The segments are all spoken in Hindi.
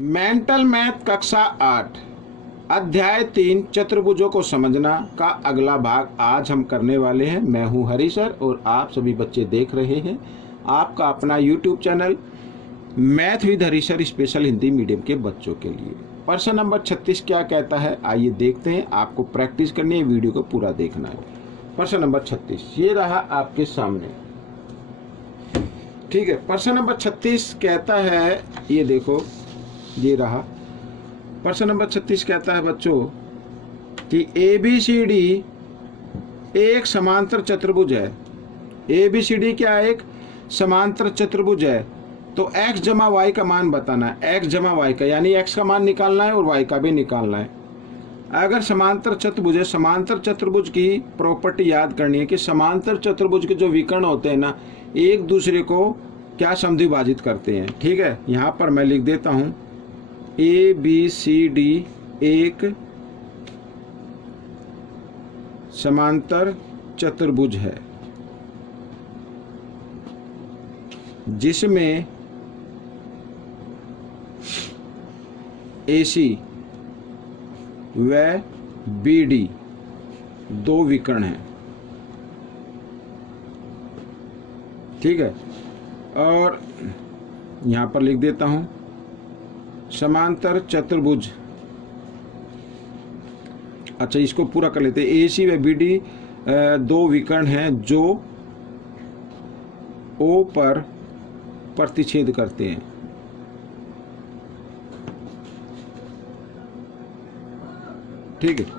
मेंटल मैथ कक्षा 8 अध्याय 3 चतुर्भुजों को समझना का अगला भाग आज हम करने वाले हैं। मैं हूं हरी सर और आप सभी बच्चे देख रहे हैं आपका अपना YouTube channel math with Hari sir special Hindi medium के बच्चों के लिए। प्रश्न नंबर 36 क्या कहता है, आइए देखते हैं। आपको प्रैक्टिस करनी है, वीडियो को पूरा देखना है। प्रश्न नंबर 36 ये रहा आपके सामने, ठीक है। प्रश्न नंबर 36 कहता है, ये देखो ये रहा। प्रश्न नंबर 36 कहता है बच्चों कि ABCD एक समांतर चतुर्भुज है। ABCD क्या है? एक समांतर चतुर्भुज है। तो x जमा y का मान बताना है। x जमा y का यानी x का मान निकालना है और y का भी निकालना है। अगर समांतर चतुर्भुज है, समांतर चतुर्भुज की प्रॉपर्टी याद करनी है कि समांतर चतुर्भुज के जो विकर्ण होते हैं ना, एक दूसरे को क्या समद्विभाजित करते हैं। ठीक है, यहाँ पर मैं लिख देता हूँ ABCD एक समांतर चतुर्भुज है जिसमें AC व BD दो विकर्ण हैं। ठीक है, और यहां पर लिख देता हूं समांतर चतुर्भुज। अच्छा, इसको पूरा कर लेते हैं। AC व BD दो विकर्ण हैं जो O पर प्रतिच्छेद करते हैं। ठीक है,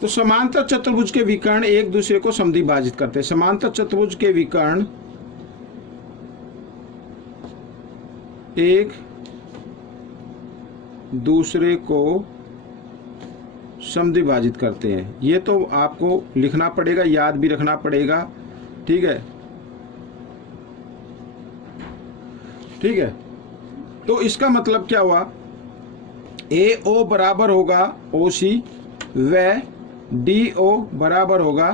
तो समांतर चतुर्भुज के विकर्ण एक दूसरे को समद्विभाजित करते हैं। समांतर चतुर्भुज के विकर्ण एक दूसरे को समद्विभाजित करते हैं। ये तो आपको लिखना पड़ेगा, याद भी रखना पड़ेगा। ठीक है, ठीक है। तो इसका मतलब क्या हुआ, AO बराबर होगा OC व DO बराबर होगा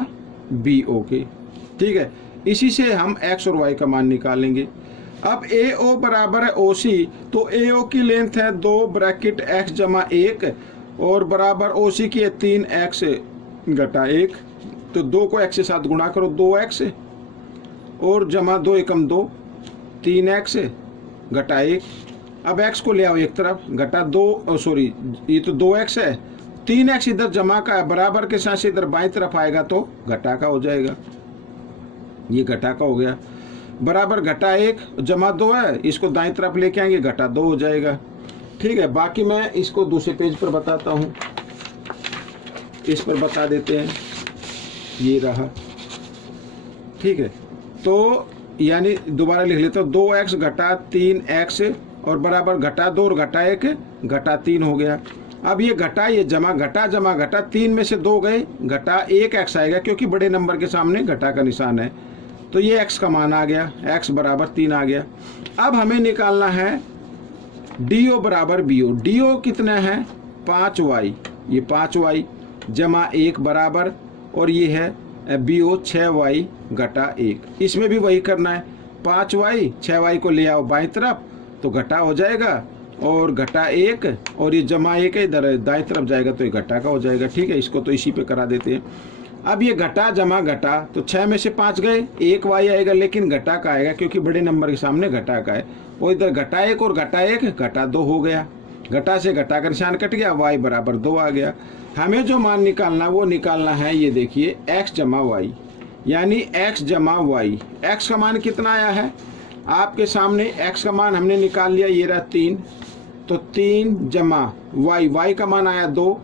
BO के। ठीक है, इसी से हम x और y का मान निकालेंगे। अब AO बराबर है OC, तो AO की लेंथ है 2 ब्रैकेट x जमा 1 और बराबर OC की है 3x घटा 1। तो 2 को x के साथ गुणा करो, 2x और जमा 2 एकम 2, 3x घटा 1। अब x को ले आओ एक तरफ, घटा 2 सॉरी ये तो 2x है, 3x इधर जमा का है, बराबर के साथ से इधर बाईं तरफ आएगा तो घटा का हो जाएगा। ये घटा का हो गया। बराबर घटा 1 जमा 2 है, इसको दाईं तरफ लेके आएंगे, घटा 2 हो जाएगा। ठीक है, बाकी मैं इसको दूसरे पेज पर बताता हूँ, इस पर बता देते हैं। ये रहा। ठीक है, तो यानी दोबारा लिख लेता हूँ, 2x घटा 3x और बराबर घटा 2 और घटा 1 घटा 3 हो गया। अब ये घटा ये जमा घटा 3 में से 2 गए, घटा 1x आएगा क्योंकि बड़े नंबर के सामने घटा का निशान है। तो ये x का मान आ गया, x बराबर 3 आ गया। अब हमें निकालना है DO बराबर BO। DO कितना है 5y, ये 5y जमा 1 बराबर, और ये है BO 6y घटा 1। इसमें भी वही करना है, 5y 6y को ले आओ बाईं तरफ तो घटा हो जाएगा, और घटा 1 और ये जमा 1 इधर दाईं तरफ जाएगा तो ये घटा का हो जाएगा। ठीक है, इसको तो इसी पे करा देते हैं। अब ये घटा जमा घटा, तो 6 में से 5 गए, 1 y आएगा लेकिन घटा का आएगा क्योंकि बड़े नंबर के सामने घटा का है। वो इधर घटा 1 और घटा 1 घटा 2 हो गया, घटा से घटा का निशान कट गया, y बराबर 2 आ गया। हमें जो मान निकालना वो निकालना है, ये देखिए x जमा y, यानी x जमा y। x का मान कितना आया है आपके सामने, x का मान हमने निकाल लिया, ये रहा 3, तो 3 जमा y का मान आया 2।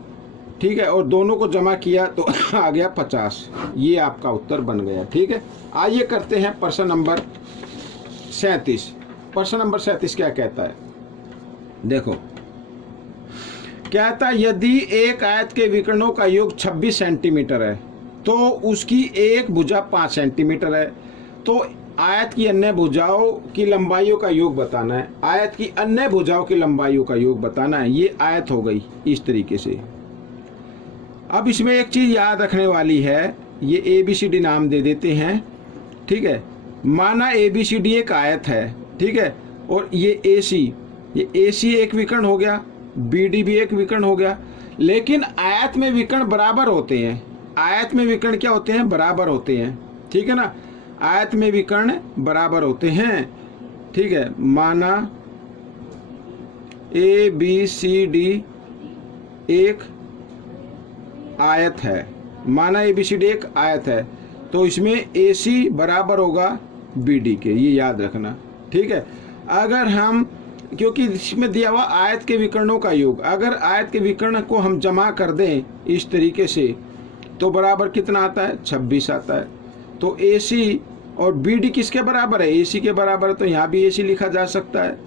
ठीक है, और दोनों को जमा किया तो आ गया 50। ये आपका उत्तर बन गया। ठीक है, आइए करते हैं प्रश्न नंबर 37। प्रश्न नंबर 37 क्या कहता है, देखो कहता है यदि एक आयत के विकर्णों का योग 26 सेंटीमीटर है तो उसकी एक भुजा 5 सेंटीमीटर है। तो आयत की अन्य भुजाओं की लंबाइयों का योग बताना है। आयत की अन्य भुजाओं की लंबाइयों का योग बताना है। ये आयत हो गई इस तरीके से। अब इसमें एक चीज याद रखने वाली है, ये ABCD नाम दे देते हैं, ठीक है। माना ABCD एक आयत है, ठीक है, और ये AC एक विकर्ण हो गया, BD भी एक विकर्ण हो गया, लेकिन आयत में विकर्ण बराबर होते हैं। आयत में विकर्ण क्या होते हैं? बराबर होते हैं, ठीक है ना। आयत में विकर्ण बराबर होते हैं, ठीक है। माना ABCD एक आयत है, माना ABCD एक आयत है, तो इसमें AC बराबर होगा BD के, ये याद रखना, ठीक है। अगर हम, क्योंकि इसमें दिया हुआ आयत के विकर्णों का योग, अगर आयत के विकर्ण को हम जमा कर दें इस तरीके से तो बराबर कितना आता है? 26 आता है। तो AC और BD किसके बराबर है? AC के बराबर है, तो यहाँ भी AC लिखा जा सकता है,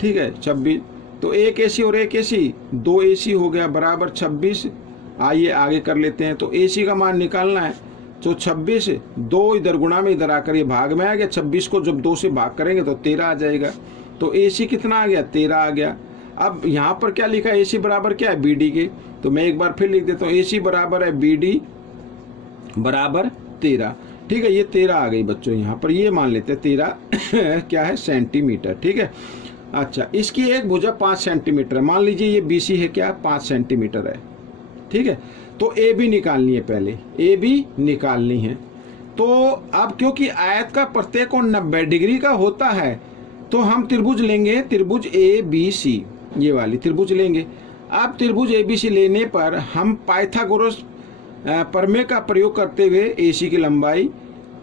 ठीक है, 26। तो एक AC और एक AC, 2 AC हो गया बराबर 26। आइए आगे कर लेते हैं। तो AC का मान निकालना है, तो 26, 2 इधर गुणा में इधर आकर ये भाग में आ गया। 26 को जब 2 से भाग करेंगे तो 13 आ जाएगा। तो AC कितना आ गया? 13 आ गया। अब यहाँ पर क्या लिखा है? AC बराबर क्या है? BD के। तो मैं एक बार फिर लिख देता हूँ, AC बराबर है BD बराबर 13, ठीक है। ये 13 आ गई बच्चों, यहाँ पर ये मान लेते हैं 13 क्या है? सेंटीमीटर, ठीक है। अच्छा, इसकी एक भुजा 5 सेंटीमीटर है, मान लीजिए ये BC है, क्या 5 सेंटीमीटर है, ठीक है। तो AB निकालनी है, पहले AB निकालनी है। तो अब क्योंकि आयत का प्रत्येक कोण 90 डिग्री का होता है, तो हम त्रिभुज लेंगे, त्रिभुज ABC, ये वाली त्रिभुज लेंगे। अब त्रिभुज ABC लेने पर हम पाइथागोरस प्रमेय का प्रयोग करते हुए AC की लंबाई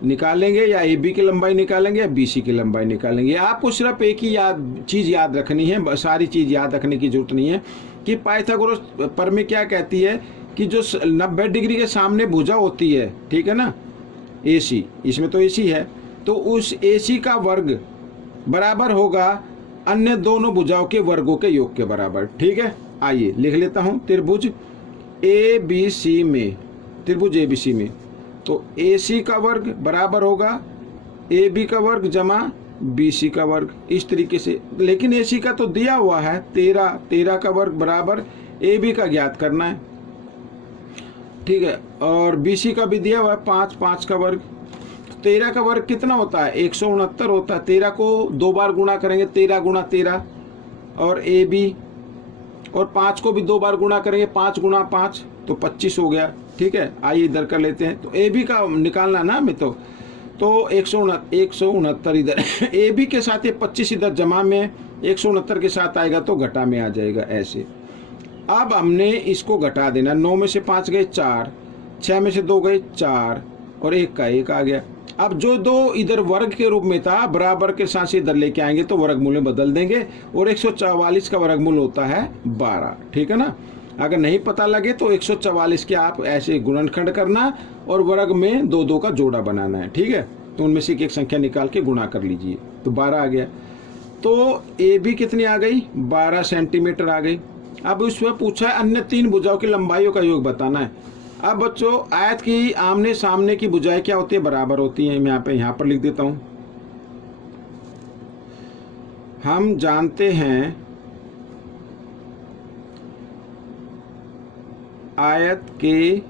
निकालेंगे, या AB की लंबाई निकालेंगे, या BC की लंबाई निकालेंगे। आपको सिर्फ एक ही चीज़ याद रखनी है, सारी चीज़ याद रखने की जरूरत नहीं है, कि पाइथागोरस प्रमेय क्या कहती है कि जो 90 डिग्री के सामने भुजा होती है, ठीक है ना, AC, इसमें तो AC है, तो उस AC का वर्ग बराबर होगा अन्य दोनों भुजाओं के वर्गों के योग के बराबर, ठीक है। आइए लिख लेता हूं, त्रिभुज ABC में, त्रिभुज ABC में, तो AC का वर्ग बराबर होगा AB का वर्ग जमा BC का वर्ग, इस तरीके से। लेकिन AC का तो दिया हुआ है 13, 13 का वर्ग बराबर AB का ज्ञात करना है, ठीक है। और BC का भी दिया हुआ है 5, 5 का वर्ग। 13 का वर्ग कितना होता है? 169 होता है। 13 को 2 बार गुणा करेंगे, 13 गुणा 13, और AB, और 5 को भी 2 बार गुणा करेंगे, 5 गुणा 5, तो 25 हो गया, ठीक है। आइए इधर कर लेते हैं। तो AB का निकालना ना हमें, तो 169 इधर AB के साथ, ये 25 इधर जमा में 169 के साथ आएगा तो घटा में आ जाएगा, ऐसे। अब हमने इसको घटा देना, 9 में से 5 गए 4, 6 में से 2 गए 4, और 1 का 1 आ गया। अब जो 2 इधर वर्ग के रूप में था, बराबर के साथ से इधर लेके आएंगे तो वर्गमूल में बदल देंगे, और 144 का वर्गमूल होता है 12, ठीक है ना। अगर नहीं पता लगे तो 144 के आप ऐसे गुणनखंड करना और वर्ग में 2 का जोड़ा बनाना है, ठीक है। तो उनमें से एक संख्या निकाल के गुणा कर लीजिए, तो 12 आ गया। तो AB कितनी आ गई? 12 सेंटीमीटर आ गई। अब उसमें पूछा है अन्य 3 भुजाओं की लंबाइयों का योग बताना है। अब बच्चों, आयत की आमने सामने की भुजाएं क्या होती है? बराबर होती हैं। मैं यहाँ पर लिख देता हूँ, हम जानते हैं आयत के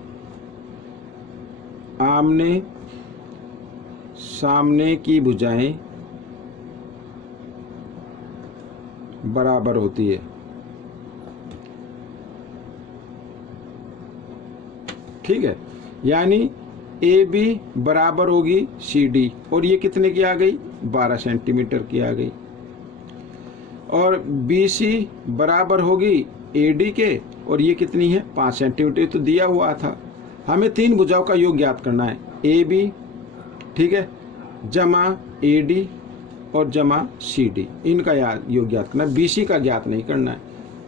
आमने सामने की भुजाएं बराबर होती है, ठीक है। यानी AB बराबर होगी CD, और ये कितने की आ गई? 12 सेंटीमीटर की आ गई। और BC बराबर होगी AD के, और ये कितनी है? 5 सेंटीमीटर। तो दिया हुआ था, हमें 3 भुजाओं का योग ज्ञात करना है, AB, ठीक है, जमा AD और जमा CD, इनका योग ज्ञात करना है। BC का ज्ञात नहीं करना है,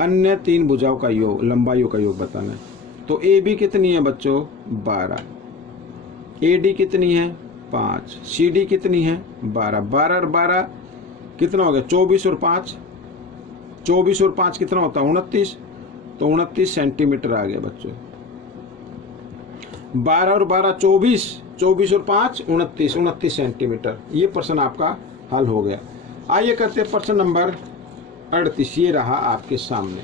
अन्य 3 भुजाओं का योग, लंबाइयों का योग बताना है। तो AB कितनी है बच्चों? 12, AD कितनी है? 5, CD कितनी है? 12, 12 और 12 कितना हो गया? 24 और 5, 24 और 5 कितना होता है? 29, तो 29 सेंटीमीटर आ गया बच्चों। 12 और 12 24, 24 और 5 29, 29 सेंटीमीटर। ये प्रश्न आपका हल हो गया। आइए करते हैं प्रश्न नंबर 38। ये रहा आपके सामने।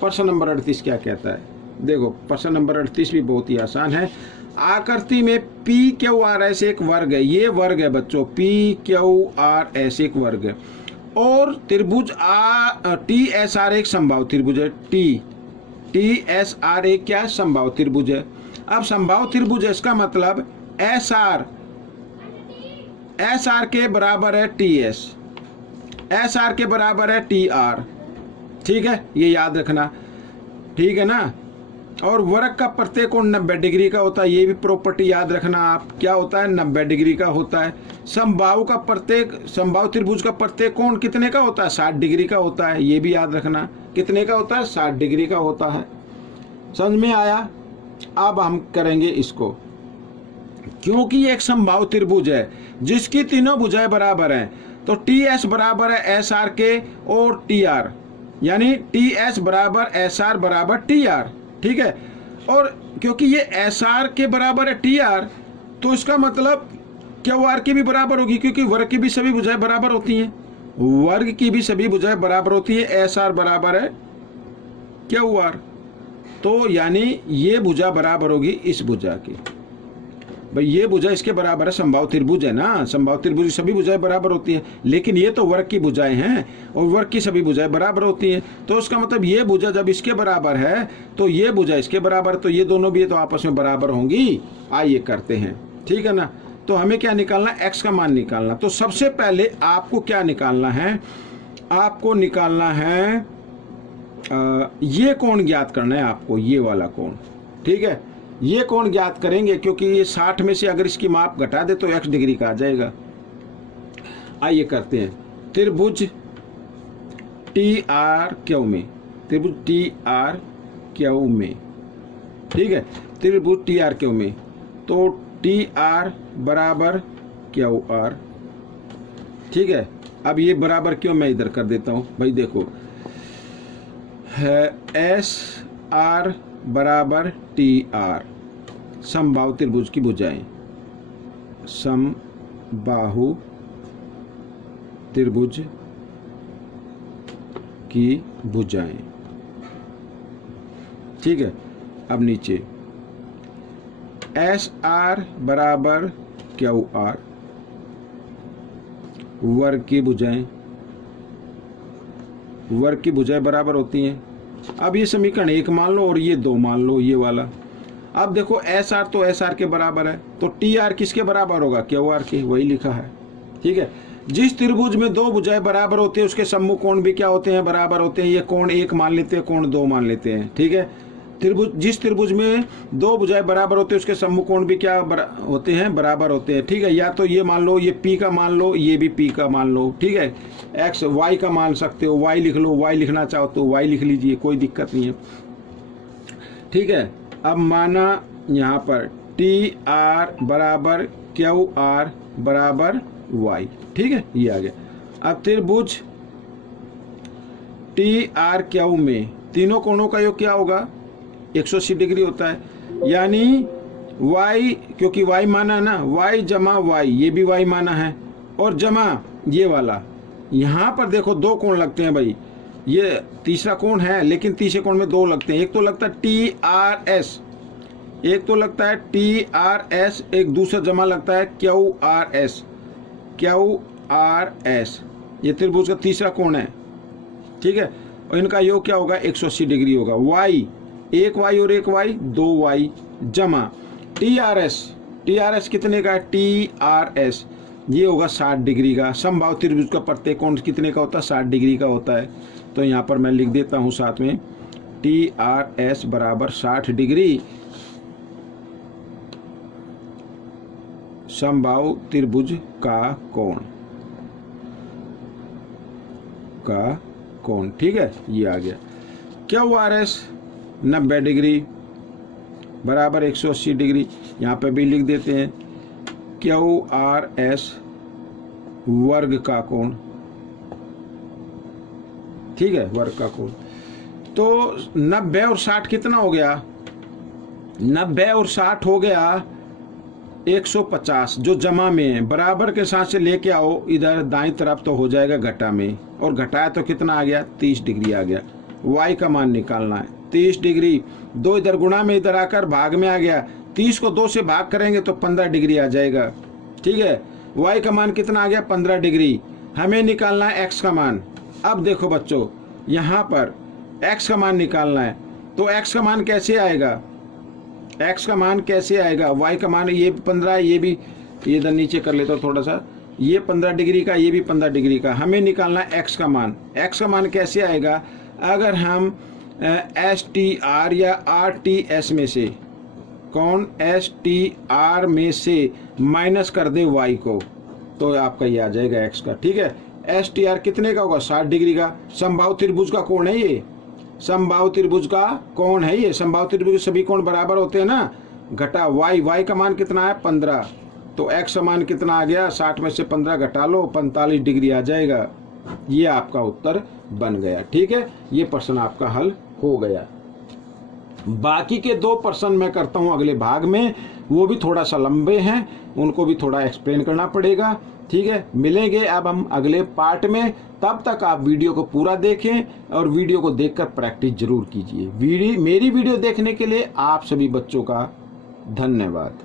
प्रश्न नंबर 38 क्या कहता है? देखो, प्रश्न नंबर 38 भी बहुत ही आसान है। आकृति में पी क्यू आर एस एक वर्ग है, ये वर्ग है बच्चों, पी क्यू आर एस एक वर्ग है, और त्रिभुज टी एस आर एक समबाहु त्रिभुज है, टी एस आर एक क्या है, समबाहु त्रिभुज है। अब समबाहु त्रिभुज है, इसका मतलब एस आर के बराबर है टी एस, एस आर के बराबर है टी आर, ठीक है, ये याद रखना, ठीक है ना। और वर्ग का प्रत्येक कोण 90 डिग्री का होता है, ये भी प्रॉपर्टी याद रखना आप, क्या होता है, 90 डिग्री का होता है। समबाहु त्रिभुज का प्रत्येक कोण कितने का होता है, 60 डिग्री का होता है, ये भी याद रखना, कितने का होता है, 60 डिग्री का होता है। समझ में आया। अब हम करेंगे इसको, क्योंकि ये एक समबाहु त्रिभुज है जिसकी तीनों भुजाएं बराबर हैं, तो टी एस बराबर है एस आर के और टी आर, यानी टी एस बराबर एस आर बराबर टी आर, ठीक है। और क्योंकि ये एस आर के बराबर है टी आर, तो इसका मतलब क्यू आर की भी बराबर होगी, क्योंकि वर्ग की भी सभी भुजाएं बराबर होती हैं, वर्ग की भी सभी भुजाएं बराबर होती है, एस आर बराबर है क्यू आर, तो यानी ये भुजा बराबर होगी इस भुजा की। भाई ये भुजा इसके बराबर है, समबाहु त्रिभुज है ना, समबाहु त्रिभुज सभी भुजाएं बराबर होती है, लेकिन ये तो वर्ग की भुजाएं हैं और वर्ग की सभी भुजाएं बराबर होती हैं, तो उसका मतलब ये भुजा जब इसके बराबर है तो ये भुजा इसके बराबर, तो ये दोनों भी तो आपस में बराबर होंगी। आइए करते हैं, ठीक है ना। तो हमें क्या निकालना, एक्स का मान निकालना। तो सबसे पहले आपको क्या निकालना है, आपको निकालना है ये कोण ज्ञात करना है आपको, ये वाला कोण, ठीक है, ये कोण ज्ञात करेंगे, क्योंकि ये 60 में से अगर इसकी माप घटा दे तो x डिग्री का आ जाएगा। आइए करते हैं, त्रिभुज टी आर क्यू में, त्रिभुज टी आर क्यू में, ठीक है, त्रिभुज टी आर क्यू में, तो टी आर बराबर क्यू आर, ठीक है। अब ये बराबर क्यों मैं इधर कर देता हूं भाई, देखो है एस आर बराबर टी आर, समबाहु त्रिभुज की भुजाएं, समबाहु त्रिभुज की भुजाएं, ठीक है। अब नीचे एस आर बराबर क्यू आर, वर्ग की भुजाएं, वर्ग की भुजाएं बराबर होती हैं। अब ये समीकरण 1 मान लो और ये 2 मान लो, ये वाला। अब देखो एस आर तो एस आर के बराबर है, तो टी आर किसके बराबर होगा, क्यू आर के, वही लिखा है, ठीक है। जिस त्रिभुज में 2 भुजाएं बराबर होते हैं उसके सम्मुख कोण भी क्या होते हैं, बराबर होते हैं। ये कोण 1 मान लेते हैं, कोण 2 मान लेते हैं, ठीक है। जिस त्रिभुज में 2 भुजाएं बराबर होते हैं उसके सम्मुख कोण भी क्या होते हैं, बराबर होते हैं, ठीक है। या तो ये मान लो, ये पी का मान लो, ये भी पी का मान लो, ठीक है। एक्स वाई का मान सकते हो, वाई लिख लो, वाई लिखना चाहो तो वाई लिख लीजिए, कोई दिक्कत नहीं है, ठीक है। अब माना यहाँ पर टी आर बराबर क्यू आर बराबर वाई, ठीक है, ये आ गया। अब त्रिभुज टी आर क्यू में तीनों कोणों का योग क्या होगा, 180 डिग्री होता है, यानी y, क्योंकि y माना ना, y जमा y, ये भी y माना है, और जमा ये वाला। यहाँ पर देखो 2 कोण लगते हैं भाई, ये तीसरा कोण है लेकिन तीसरे कोण में 2 लगते हैं। एक तो लगता है टी आर एस, एक तो लगता है टी आर एस, एक दूसरा जमा लगता है Q R S, Q R S, ये त्रिभुज का तीसरा कोण है, ठीक है। और इनका योग क्या होगा, 180 डिग्री होगा। y, एक y और एक y, 2y जमा टी आर एस कितने का है, टी आर एस, ये होगा 60 डिग्री का। समबाहु त्रिभुज का प्रत्येक कोण कितने का होता है, 60 डिग्री का होता है। तो यहाँ पर मैं लिख देता हूँ साथ में, टी आर एस बराबर 60 डिग्री समबाहु त्रिभुज का कोण, ठीक है, ये आ गया। क्यू आर एस 90 डिग्री बराबर 180 डिग्री, यहाँ पे भी लिख देते हैं क्यू आर एस वर्ग का कोण, ठीक है, वर्ग का कोण। तो 90 और 60 कितना हो गया, 90 और 60 हो गया 150, जो जमा में है, बराबर के साथ से लेके आओ इधर दाईं तरफ तो हो जाएगा घटा में, और घटाया तो कितना आ गया, 30 डिग्री आ गया। y का मान निकालना है, 30 डिग्री, 2 इधर गुणा में इधर आकर भाग में आ गया, 30 को 2 से भाग करेंगे तो 15 डिग्री आ जाएगा। ठीक है, y का मान कितना आ गया 15 डिग्री। हमें निकालना है x का मान। अब देखो बच्चों, यहाँ पर x का मान निकालना है, तो x का मान कैसे आएगा, x का मान कैसे आएगा, y का मान ये 15 है, ये भी ये इधर नीचे कर लेता हूँ थोड़ा सा, ये 15 डिग्री का, ये भी 15 डिग्री का। हमें निकालना है x का मान। x का मान कैसे आएगा, अगर हम STR या RTS में से, कौन STR में से माइनस कर दे y को, तो आपका ये आ जाएगा x का। ठीक है, STR कितने का होगा 60 डिग्री का। समबाहु त्रिभुज का कोण है ये, समबाहु त्रिभुज का कोण है ये। समबाहु त्रिभुज के सभी कोण बराबर होते हैं ना, घटा y का मान कितना है 15, तो x का मान कितना आ गया 60 में से 15 घटा लो 45 डिग्री आ जाएगा। ये आपका उत्तर बन गया। ठीक है, ये प्रश्न आपका हल हो गया। बाकी के 2 प्रश्न मैं करता हूं अगले भाग में, वो भी थोड़ा सा लंबे हैं, उनको भी थोड़ा एक्सप्लेन करना पड़ेगा। ठीक है, मिलेंगे अब हम अगले पार्ट में। तब तक आप वीडियो को पूरा देखें और वीडियो को देखकर प्रैक्टिस जरूर कीजिए। मेरी वीडियो देखने के लिए आप सभी बच्चों का धन्यवाद।